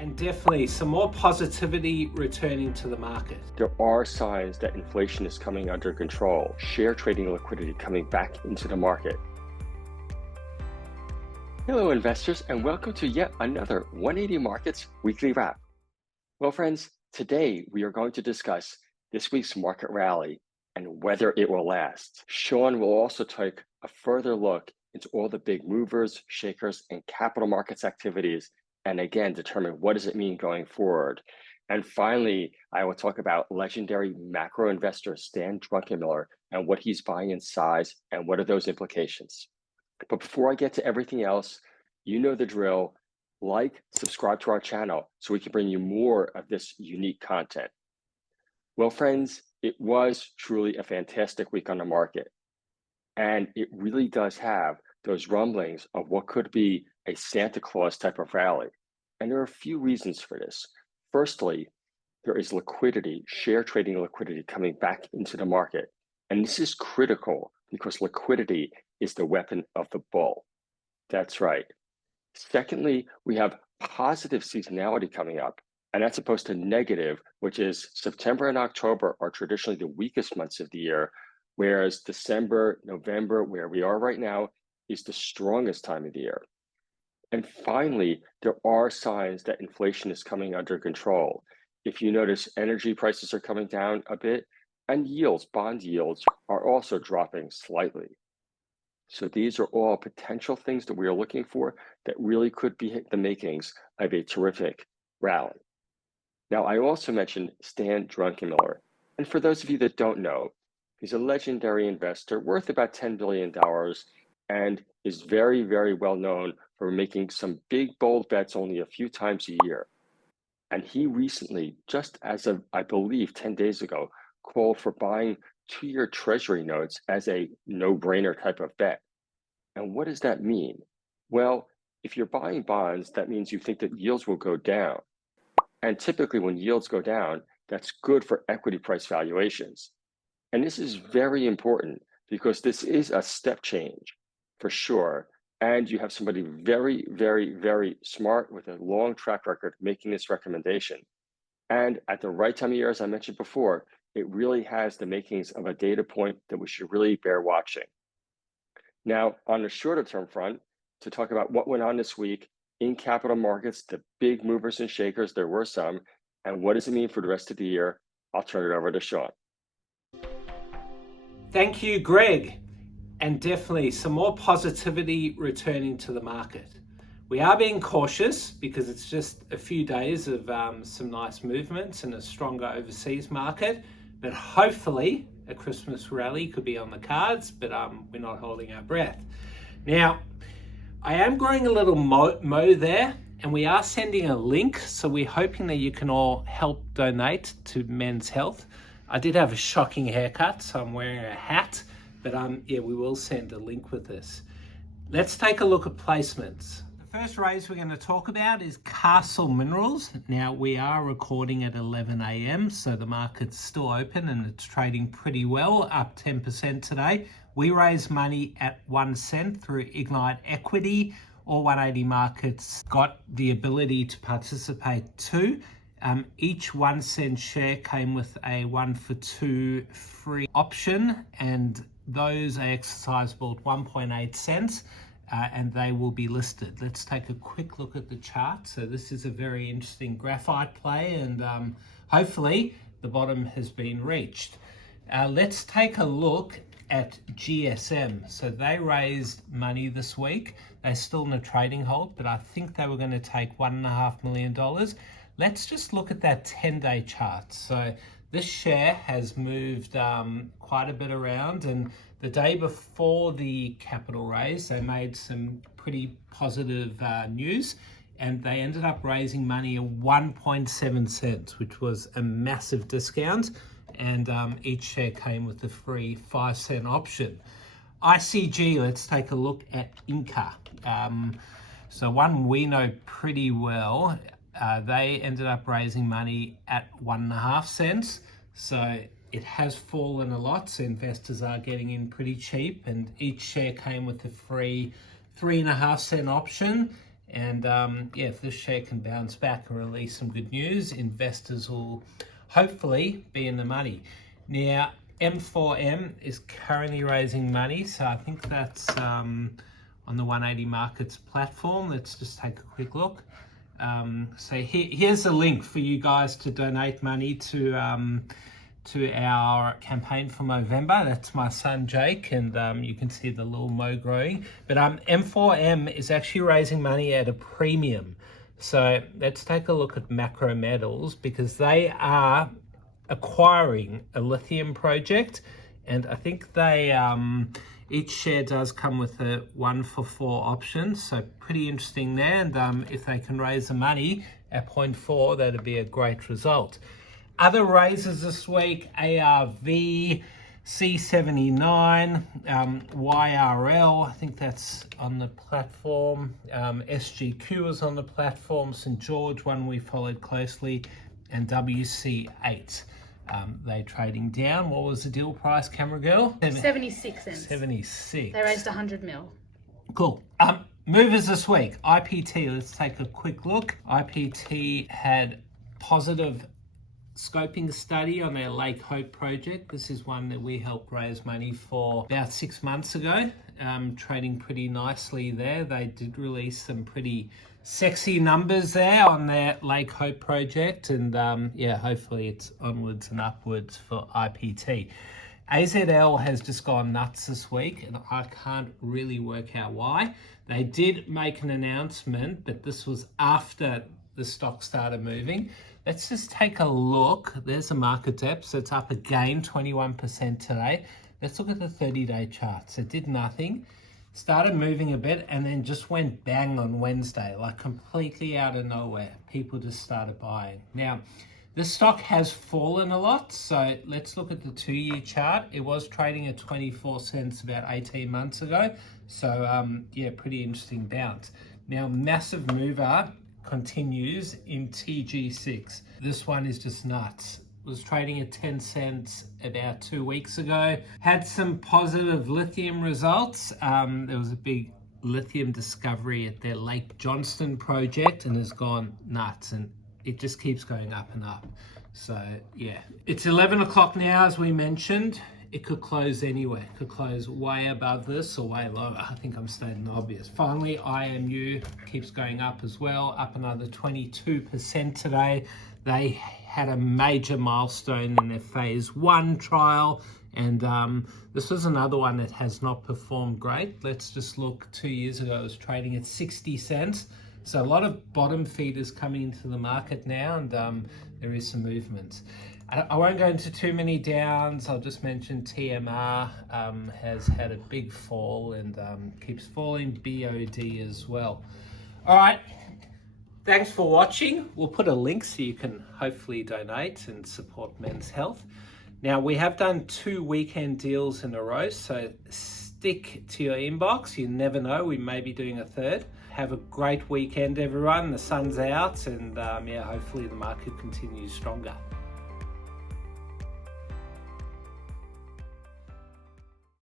and definitely some more positivity returning to the market. There are signs that inflation is coming under control, share trading liquidity coming back into the market. Hello investors, and welcome to yet another 180 Markets Weekly Wrap. Well friends, today we are going to discuss this week's market rally and whether it will last. Shaun will also take a further look into all the big movers, shakers, and capital markets activities, and again, determine what does it mean going forward. And finally, I will talk about legendary macro investor Stan Druckenmiller and what he's buying in size and what are those implications. But before I get to everything else, you know the drill. Like, subscribe to our channel so we can bring you more of this unique content. Well, friends, it was truly a fantastic week on the market. And it really does have those rumblings of what could be a Santa Claus type of rally. And there are a few reasons for this. Firstly, there is liquidity, share trading liquidity coming back into the market. And this is critical because liquidity is the weapon of the bull. That's right. Secondly, we have positive seasonality coming up, and that's opposed to negative, which is September and October are traditionally the weakest months of the year, whereas December, November, where we are right now, is the strongest time of the year. And finally, there are signs that inflation is coming under control. If you notice, energy prices are coming down a bit, and yields, bond yields, are also dropping slightly. So these are all potential things that we are looking for that really could be the makings of a terrific rally. Now, I also mentioned Stan Druckenmiller. And for those of you that don't know, he's a legendary investor worth about $10 billion and is very, very well known for making some big, bold bets only a few times a year. And he recently, just as of, I believe, 10 days ago, called for buying two-year treasury notes as a no-brainer type of bet. And what does that mean? Well, if you're buying bonds, that means you think that yields will go down. And typically when yields go down, that's good for equity price valuations. And this is very important because this is a step change for sure. And you have somebody very, very, very smart with a long track record making this recommendation. And at the right time of year, as I mentioned before, it really has the makings of a data point that we should really bear watching. Now, on the shorter term front, to talk about what went on this week in capital markets, the big movers and shakers, there were some, and what does it mean for the rest of the year, I'll turn it over to Shaun. Thank you, Greg. And definitely some more positivity returning to the market. We are being cautious because it's just a few days of some nice movements and a stronger overseas market, but hopefully a Christmas rally could be on the cards, but we're not holding our breath. Now, I am growing a little mo there, and we are sending a link, so we're hoping that you can all help donate to Men's Health. I did have a shocking haircut, so I'm wearing a hat, but yeah, we will send a link with this. Let's take a look at placements. The first raise we're going to talk about is Macarthur Minerals. Now, we are recording at 11 a.m., so the market's still open and it's trading pretty well, up 10% today. We raised money at 1 cent through Ignite Equity. All 180 Markets got the ability to participate too. Each 1 cent share came with a 1-for-2 free option, and those are exercisable at 1.8 cents. And they will be listed. Let's take a quick look at the chart. So this is a very interesting graphite play, and hopefully the bottom has been reached. Let's take a look at GSM. So they raised money this week. They're still in a trading hold, but I think they were going to take $1.5 million. Let's just look at that 10-day chart. So this share has moved quite a bit around, and the day before the capital raise, they made some pretty positive news, and they ended up raising money at 1.7 cents, which was a massive discount, and each share came with a free 5-cent option. ICG, let's take a look at Inca. So one we know pretty well, they ended up raising money at 1.5 cents. So it has fallen a lot, so investors are getting in pretty cheap, and each share came with a free 3.5 cent option, And yeah, if this share can bounce back and release some good news, investors will hopefully be in the money. Now, M4M is currently raising money, so I think that's on the 180 Markets platform. Let's just take a quick look. So here's a link for you guys to donate money to our campaign for November. That's my son Jake, and you can see the little Mo growing. But M4M is actually raising money at a premium. So let's take a look at Macarthur Minerals, because they are acquiring a lithium project, and I think they each share does come with a 1-for-4 option, so pretty interesting there. And if they can raise the money at 0.4, that'd be a great result. Other raises this week: ARV, C79, YRL, I think that's on the platform, SGQ is on the platform, St. George, one we followed closely, and WC8. They're trading down. What was the deal price, camera girl? 76 cents. 76. They raised 100 mil. Cool. Movers this week. IPT, let's take a quick look. IPT had positive scoping study on their Lake Hope project. This is one that we helped raise money for about 6 months ago. Trading pretty nicely there. They did release some pretty sexy numbers there on their Lake Hope project, and yeah, hopefully it's onwards and upwards for IPT. AZL has just gone nuts this week, and I can't really work out why. They did make an announcement, but this was after the stock started moving. Let's just take a look. There's the market depth, so it's up again 21% today. Let's look at the 30-day charts. It did nothing, started moving a bit, and then just went bang on Wednesday, like completely out of nowhere. People just started buying. Now, this stock has fallen a lot, so let's look at the 2-year chart. It was trading at 24 cents about 18 months ago, so yeah, pretty interesting bounce. Now, massive mover continues in TG6. This one is just nuts. Was trading at 10 cents about 2 weeks ago. Had some positive lithium results. There was a big lithium discovery at their Lake Johnston project, and has gone nuts, and it just keeps going up and up. So yeah, it's 11 o'clock now, as we mentioned. It could close anywhere. It could close way above this or way lower. I think I'm stating the obvious. Finally, IMU keeps going up as well, up another 22% today. They had a major milestone in their phase 1 trial, and this was another one that has not performed great. Let's just look. 2 years ago, it was trading at 60 cents. So a lot of bottom feeders coming into the market now, and there is some movement. I won't go into too many downs. I'll just mention TMR has had a big fall and keeps falling. BOD as well. All right. Thanks for watching. We'll put a link so you can hopefully donate and support men's health. Now, we have done 2 weekend deals in a row, so stick to your inbox. You never know, we may be doing a third. Have a great weekend, everyone. The sun's out, and yeah, hopefully the market continues stronger.